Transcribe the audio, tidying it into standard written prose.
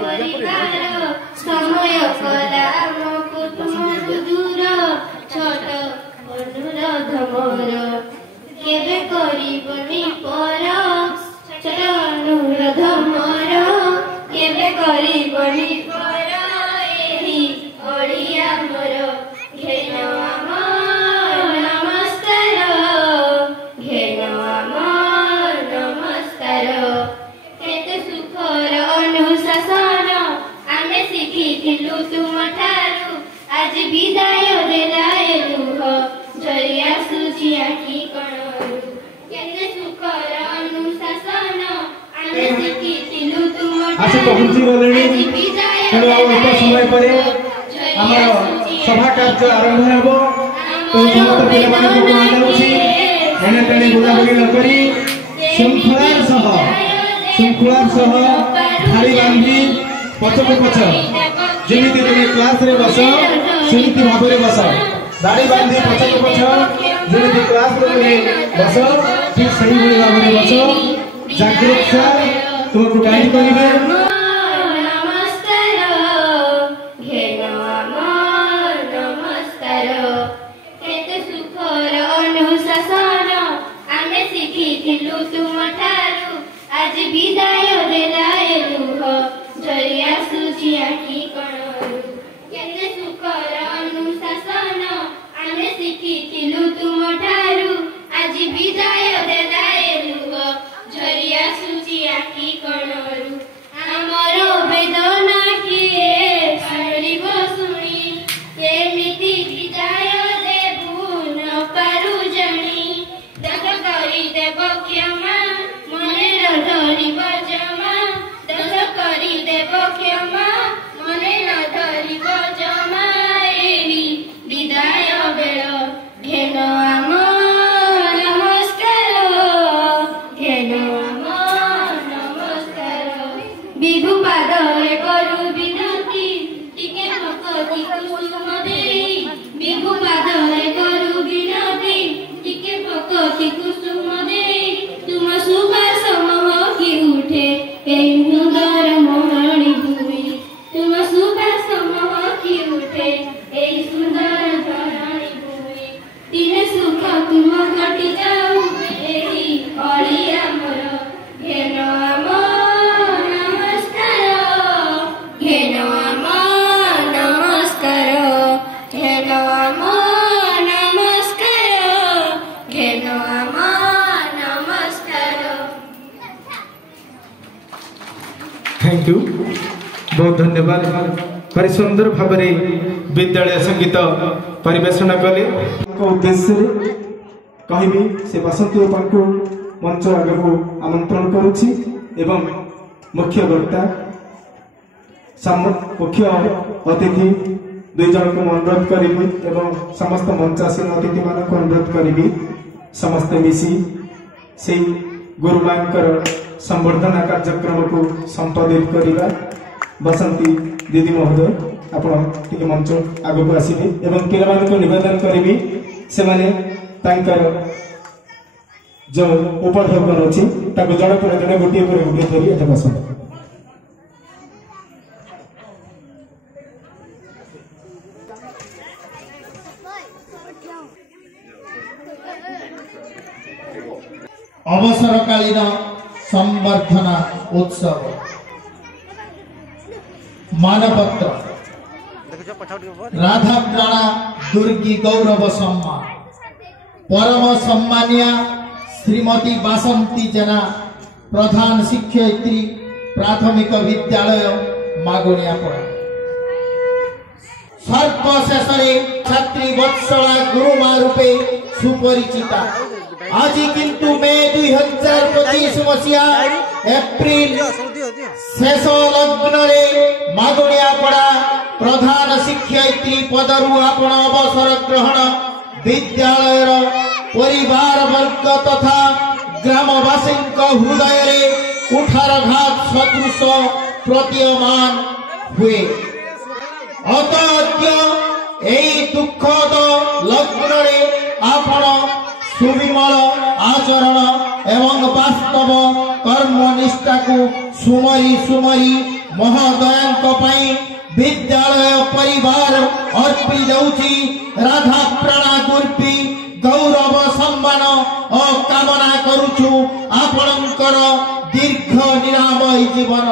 परिकार समय कला आमको तुमठु दूर छोट अनुरोध मोर केबे करिबनी पर छोट अनुरोध मोर केबे करिबनी पर एही ओडिया मोर घेनो आम नमस्कार घेनो आम नमस्कार केते सुखर अनुशासन आमे शिखिथिलु तुमठारु आज विदाय देलाए लुह झरी आसुची आखि कणरु केते सुखर अनुशासन आमे शिखिथिलु तुमठारु आसे पहुंची गलेनी पुरो समय परे हमर सभा कार्य आरंभ हेबो तो समस्त पिला मानक को आनाउछि एने तने बुलाबुली न करी शृंखलार सह थाली बांधी पछक पछ जेमिति तने क्लास रे बस सेमिति भाबरे बस दाढ़ी बांधी पछक पछ जेमिति क्लास रे बस ठीक सही भली भाबरे बस जागृत सर तुमको गाइड करिवे आज विदाय देलाए लुह झरी आसुची आखि कणरु केते सुखर अनुशासन आमे शिखिथिलु तुमठारु आज विदाय देलाए लुह झरी आसुची आखि कणरु हमर वेदना किए शरीब सुनी केमिति विदाय देबु न पारु जणी दग करी देब क्षमा मने न धरिब जमा दग करी देब क्षमा मने न धरिब जमा एही विदाय बेळ घेनो आम नमस्कार घेनो आम नमस्कार विभु पादरे करू विनती टिके भक्ति कुसुम देई विभु पादरे करू विनती टिके भक्ति कुसुम देई तुम सुबास महकी उठे एई सुंदर मोहनी भूमि तुम सुबास महकी उठे एई सुंदर धरणी भूमि तिने सुख तुम घटी जाऊ एही ओडिया मोर घेनो आम नमस्कार घेनो आम नमस्कार घेनो आम नमस्कार घेनो आम नमस्कार। थैंक यू बहुत धन्यवाद भारी सुंदर भाव विद्यालय संगीत परिवेषण कले उद्देश्य कहबी से बसंती ओपन को मंच आगे को आमंत्रण करुछि एवं मुख्य वक्ता मुख्य अतिथि दुई जन को अनुरोध करी एवं समस्त मंचासीन अतिथि मान को अनुरोध करी समस्ते मिसी से गुरुमानकर संवर्धना कार्यक्रम को संपादित करवा बसंती दीदी महोदय आपण टिके मंच आगे को आसीबे एवं पिलामान को निवेदन करी से माने तांकर जो उपढौकन अछि ताको जण पर जण गोटिए पर गोटिए धरि एटा बसंत अवसरकालीन संवर्धना उत्सव मानपत्र राधा प्राणा दुर्गी गौरव सम्मान परम सम्मानिया श्रीमती बासंती जेना प्रधान शिक्षयित्री प्राथमिक विद्यालय मागुनियापड़ा सर्वशेषे छात्री वत्सला गुरुमा रूपे सुपरिचिता आज किंतु मे 2025 मसीहा एप्रिल शेष लग्न मागुनियापड़ा प्रधान शिक्षयित्री पदरु आपण अवसर ग्रहण विद्यालय परिवार वर्ग तथा ग्रामवासी हृदय रे कुठारघात सदृश प्रतीयमान हुए अतः एई दुखद लग्न आपण सुविमल आचरण एवं वास्तव कर्मनिष्ठा को सुमरी सुमरी महोदयांक पई विद्यालय परिवार अर्पी दउची राधा प्राणा दुर्पी गौरव सम्मान और कामना करुछु आपणकर दीर्घ निरामय जीवन।